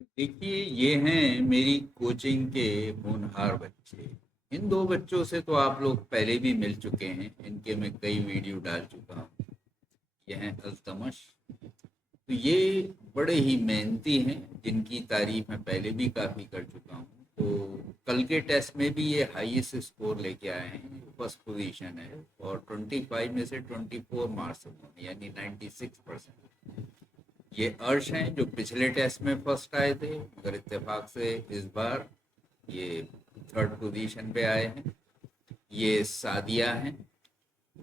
देखिए, ये हैं मेरी कोचिंग के होनहार बच्चे। इन दो बच्चों से तो आप लोग पहले भी मिल चुके हैं, इनके मैं कई वीडियो डाल चुका हूँ। ये हैं अल्तमश। तो ये बड़े ही मेहनती हैं, जिनकी तारीफ मैं पहले भी काफ़ी कर चुका हूँ। तो कल के टेस्ट में भी ये हाईएस्ट स्कोर लेके आए हैं, फर्स्ट पोजीशन है। और 25 में से 24 मार्क्स उन्होंने, यानी 96%। ये अर्श हैं जो पिछले टेस्ट में फर्स्ट आए थे, मगर इत्तेफाक से इस बार ये थर्ड पोजीशन पे आए हैं। ये सादिया हैं,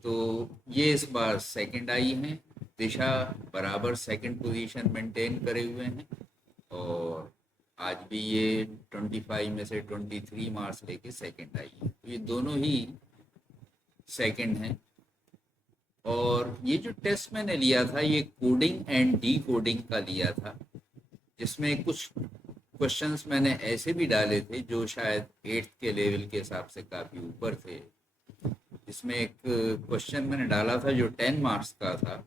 तो ये इस बार सेकंड आई हैं। दिशा बराबर सेकंड पोजीशन मेंटेन करे हुए हैं। और आज भी ये 25 में से 23 मार्क्स लेके सेकंड आई हैं, तो ये दोनों ही सेकंड हैं। और ये जो टेस्ट मैंने लिया था, ये कोडिंग एंड डी कोडिंग का लिया था, जिसमें कुछ क्वेश्चंस मैंने ऐसे भी डाले थे जो शायद एट्थ के लेवल के हिसाब से काफ़ी ऊपर थे। इसमें एक क्वेश्चन मैंने डाला था जो 10 मार्क्स का था,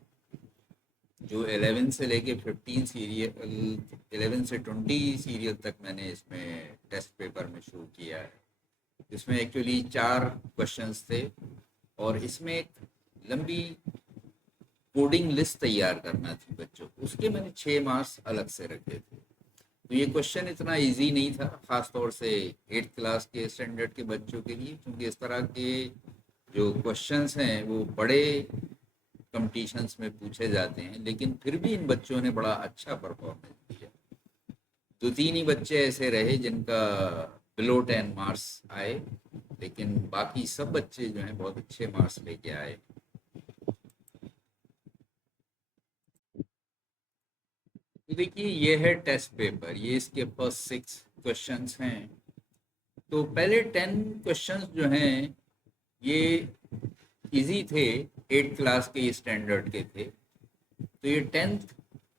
जो 11 से लेके 15 सीरियल, 11 से 20 सीरियल तक मैंने इसमें टेस्ट पेपर में शो किया है। इसमें एक्चुअली 4 क्वेश्चंस थे, और इसमें एक लंबी कोडिंग लिस्ट तैयार करना थी बच्चों को, उसके मैंने 6 मार्क्स अलग से रखे थे। तो ये क्वेश्चन इतना इजी नहीं था, खास तौर से 8th क्लास के स्टैंडर्ड के बच्चों के लिए, क्योंकि इस तरह के जो क्वेश्चंस हैं वो बड़े कंपटीशंस में पूछे जाते हैं। लेकिन फिर भी इन बच्चों ने बड़ा अच्छा परफॉर्मेंस दिया। दो तीन ही बच्चे ऐसे रहे जिनका बिलो 10 मार्क्स आए, लेकिन बाकी सब बच्चे जो हैं बहुत अच्छे मार्क्स लेके आए। तो देखिए, ये है टेस्ट पेपर, ये इसके फर्स्ट 6 क्वेश्चंस हैं। तो पहले 10 क्वेश्चंस जो हैं ये इजी थे, 8th क्लास के स्टैंडर्ड के थे। तो ये 10th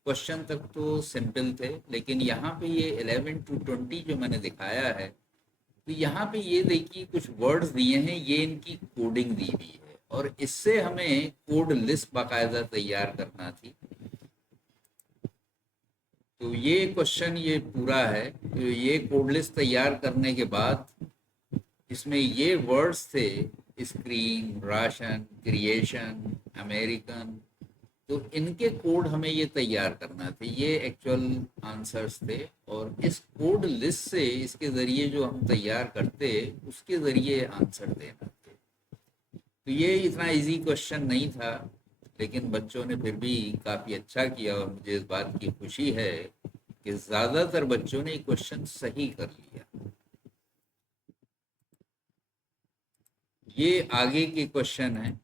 क्वेश्चन तक तो सिंपल थे, लेकिन यहाँ पे ये 11 टू 20 जो मैंने दिखाया है, तो यहाँ पे ये देखिए कुछ वर्ड्स दिए हैं, ये इनकी कोडिंग दी हुई है, और इससे हमें कोड लिस्ट बाकायदा तैयार करना थी। तो ये क्वेश्चन ये पूरा है। तो ये कोड लिस्ट तैयार करने के बाद इसमें ये वर्ड्स थे, स्क्रीन, राशन, क्रिएशन, अमेरिकन। तो इनके कोड हमें ये तैयार करना थे, ये एक्चुअल आंसर्स थे। और इस कोड लिस्ट से, इसके ज़रिए जो हम तैयार करते, उसके ज़रिए आंसर देना थे। तो ये इतना इजी क्वेश्चन नहीं था, लेकिन बच्चों ने फिर भी काफ़ी अच्छा किया, और मुझे इस बात की खुशी है कि ज़्यादातर बच्चों ने क्वेश्चन सही कर लिया। ये आगे के क्वेश्चन हैं,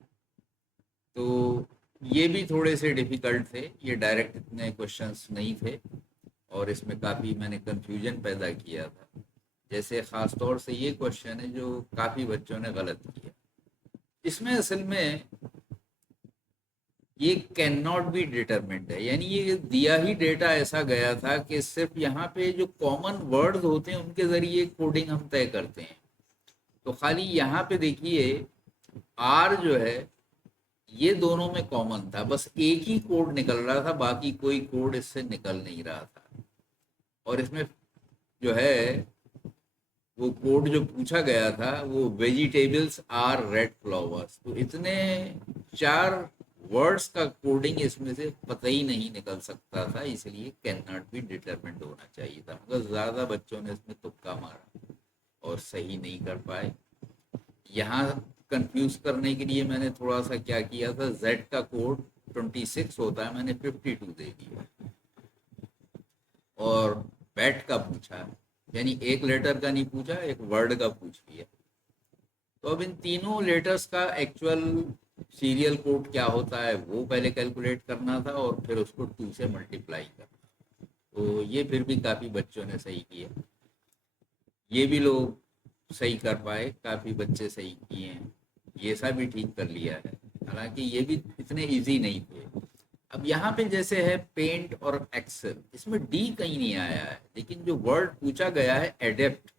तो ये भी थोड़े से डिफ़िकल्ट थे, ये डायरेक्ट इतने क्वेश्चंस नहीं थे, और इसमें काफ़ी मैंने कन्फ्यूजन पैदा किया था। जैसे ख़ास तौर से ये क्वेश्चन है जो काफ़ी बच्चों ने गलत किया। इसमें असल में ये कैन नॉट बी डिटरमिन्ड है, यानी ये दिया ही डेटा ऐसा गया था कि सिर्फ यहाँ पे जो कॉमन वर्ड्स होते हैं उनके ज़रिए कोडिंग हम तय करते हैं। तो खाली यहाँ पे देखिए, आर जो है ये दोनों में कॉमन था, बस एक ही कोड निकल रहा था, बाकी कोई कोड इससे निकल नहीं रहा था। और इसमें जो है वो कोड जो पूछा गया था, वो वेजिटेबल्स आर रेड फ्लावर्स, तो इतने 4 वर्ड्स का कोडिंग इसमें से पता ही नहीं निकल सकता था, इसलिए कैन नॉट बी डिटरमिन्ड होना चाहिए था, मगर ज़्यादा बच्चों ने इसमें तुक्का मारा और सही नहीं कर पाए। यहाँ कंफ्यूज करने के लिए मैंने थोड़ा सा क्या किया था, जेड का कोड 26 होता है, मैंने 52 दे दिया। और बैट का पूछा, यानी एक लेटर का नहीं पूछा, एक वर्ड का पूछ लिया। तो अब इन तीनों लेटर्स का एक्चुअल सीरियल कोड क्या होता है वो पहले कैलकुलेट करना था, और फिर उसको 2 से मल्टीप्लाई करना। तो ये फिर भी काफ़ी बच्चों ने सही किया, ये भी लोग सही कर पाए, काफ़ी बच्चे सही किए हैं, ये सब भी ठीक कर लिया है। हालांकि ये भी इतने इजी नहीं थे। अब यहाँ पे जैसे है पेंट और एक्सेल, इसमें डी कहीं नहीं आया है, लेकिन जो वर्ड पूछा गया है एडेप्ट,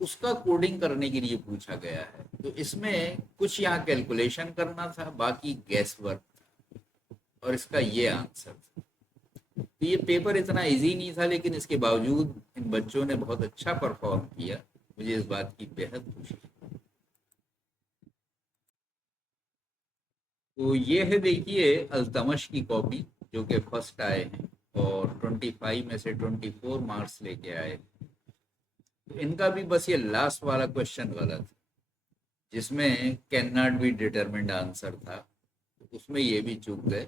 उसका कोडिंग करने के लिए पूछा गया है। तो इसमें कुछ यहाँ कैलकुलेशन करना था, बाकी गैस वर्क, और इसका ये आंसर था। तो ये पेपर इतना इजी नहीं था, लेकिन इसके बावजूद इन बच्चों ने बहुत अच्छा परफॉर्म किया। मुझे इस बात की बेहद खुशी है। तो ये है, देखिए, अल्तमश की कॉपी जो कि फर्स्ट आए हैं और 25 में से 24 मार्क्स लेके आए। तो इनका भी बस ये लास्ट वाला क्वेश्चन गलत था, जिसमें can not be determined answer था, तो उसमें ये भी चूक गए।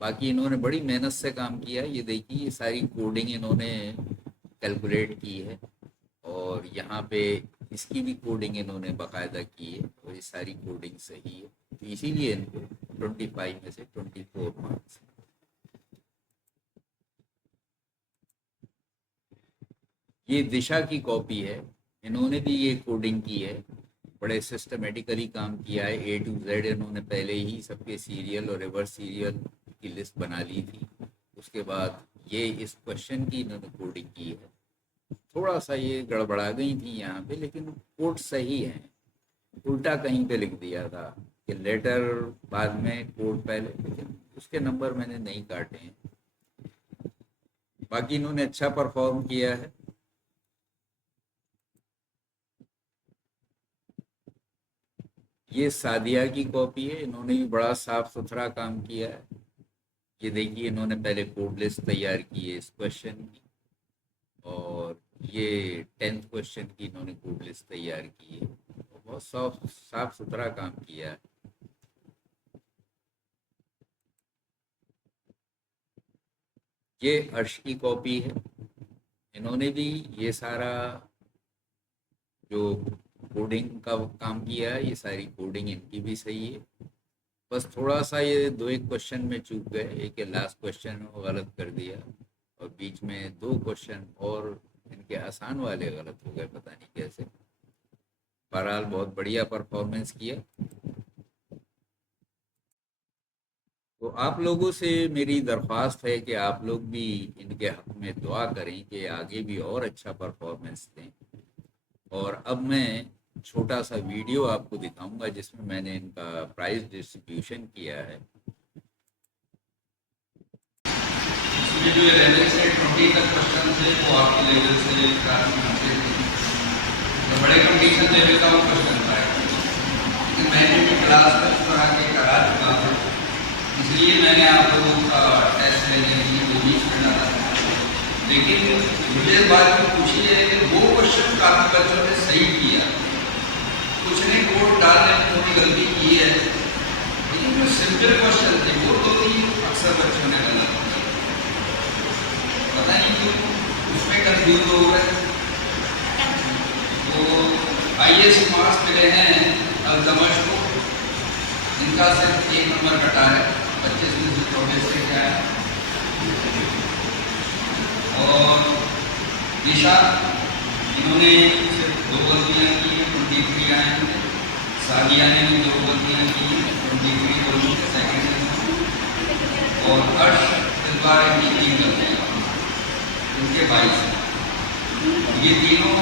बाकी इन्होंने बड़ी मेहनत से काम किया। ये देखिए, ये सारी कोडिंग इन्होंने कैलकुलेट की है और यहाँ पे इसकी भी कोडिंग इन्होंने बाकायदा की है और ये सारी कोडिंग सही है, तो इसीलिए इनको 25 में से 24 मार्क्स। ये दिशा की कॉपी है, इन्होंने भी ये कोडिंग की है, बड़े सिस्टमेटिकली काम किया है। A to Z इन्होंने पहले ही सबके सीरियल और रिवर्स सीरियल की लिस्ट बना ली थी। उसके बाद ये इस क्वेश्चन की इन्होंने कोडिंग की है। थोड़ा सा ये गड़बड़ा गई थी यहाँ पे, लेकिन कोड सही है। उल्टा कहीं पे लिख दिया था कि लेटर बाद में कोड पहले, लेकिन उसके नंबर मैंने नहीं काटे हैं। बाकी इन्होंने अच्छा परफॉर्म किया है। ये सादिया की कॉपी है, इन्होंने भी बड़ा साफ सुथरा काम किया है। ये देखिए, इन्होंने पहले कोड लिस्ट तैयार की है इस क्वेश्चन की, और ये 10th क्वेश्चन की इन्होंने कोड लिस्ट तैयार की है। बहुत साफ सुथरा काम किया है। ये अर्श की कॉपी है, इन्होंने भी ये सारा जो कोडिंग का काम किया है, ये सारी कोडिंग इनकी भी सही है। बस थोड़ा सा ये 2-1 क्वेश्चन में चूक गए। एक लास्ट क्वेश्चन में वो गलत कर दिया और बीच में 2 क्वेश्चन और इनके आसान वाले गलत हो गए, पता नहीं कैसे। बहरहाल बहुत बढ़िया परफॉर्मेंस किया। तो आप लोगों से मेरी दरख्वास्त है कि आप लोग भी इनके हक में दुआ करें कि आगे भी और अच्छा परफॉर्मेंस दें। और अब मैं छोटा सा वीडियो आपको दिखाऊंगा जिसमें मैंने इनका प्राइज डिस्ट्रीब्यूशन किया है। इसमें जो लेवल से 20 तक क्वेश्चन थे वो आपके लेवल से काफी नीचे थे, तो बड़े कंडीशन लेवल का वो क्वेश्चन था। लेकिन मैंने भी क्लास में इस तरह के करा चुका हूँ, इसलिए मैंने आप लोगों का टेस्ट लेने के लिए वो बीच में डाला था। लेकिन मुझे इस बात की खुशी है कि वो क्वेश्चन काफी बच्चों ने सही किया। कुछ ने कोड डालने में थोड़ी गलती की है, लेकिन जो सिंपल क्वेश्चन थे वो तो भी अक्सर बच्चों ने गलत किया। पता नहीं क्यों उसमें कंफ्यूज हो गए। तो हाईएस्ट मार्क्स मिले हैं अल्तमश को, इनका सिर्फ 1 नंबर कटा है, 25 में से 24 से क्या है। और दिशा, इन्होंने सिर्फ 2 गलतियाँ की, 23 आए हैं। सादिया ने भी 2 गलतियाँ की, 23 दोनों के सेकेंड में। और अर्श इस बार की 3 गलतियाँ, उनके 22। ये तीनों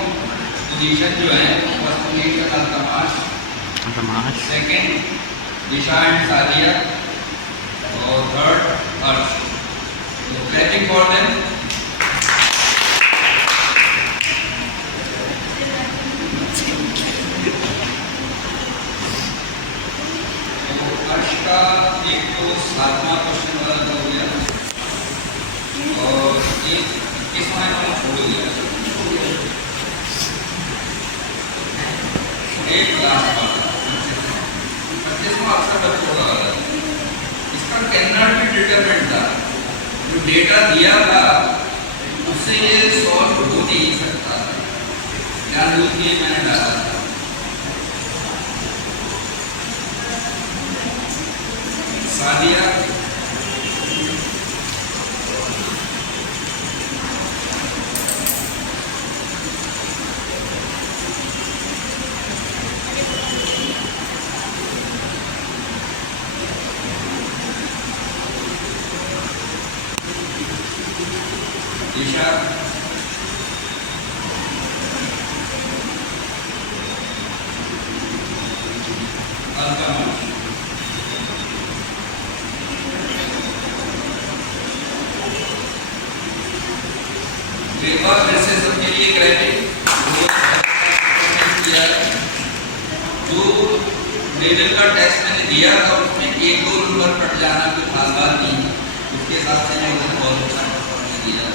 पोजीशन जो है, first position Altamash, second Disha and Sadia, और थर्ड अर्श। तो क्लैपिंग फॉर देम। का एक तो 7वां क्वेश्चन गलत हो गया और एक 21वां इन्होंने छोड़ दिया। एक लास्ट 25वां अक्सर बच्चों का गलत। इसका कैन नॉट बी डिटरमिन्ड था, जो डेटा दिया था उससे ये सॉल्व हो नहीं सकता। जानबूझ के मैंने डाला था। सादिया, दिशा, अल्तमश। एक बार फिर से सबके लिए क्रेडिट किया है। जो लेवल का टेस्ट मैंने दिया था उसमें 1-2 नंबर कट जाना कोई खास बात नहीं है, उसके हिसाब से जो है बहुत अच्छा परफॉर्मेंस दिया है।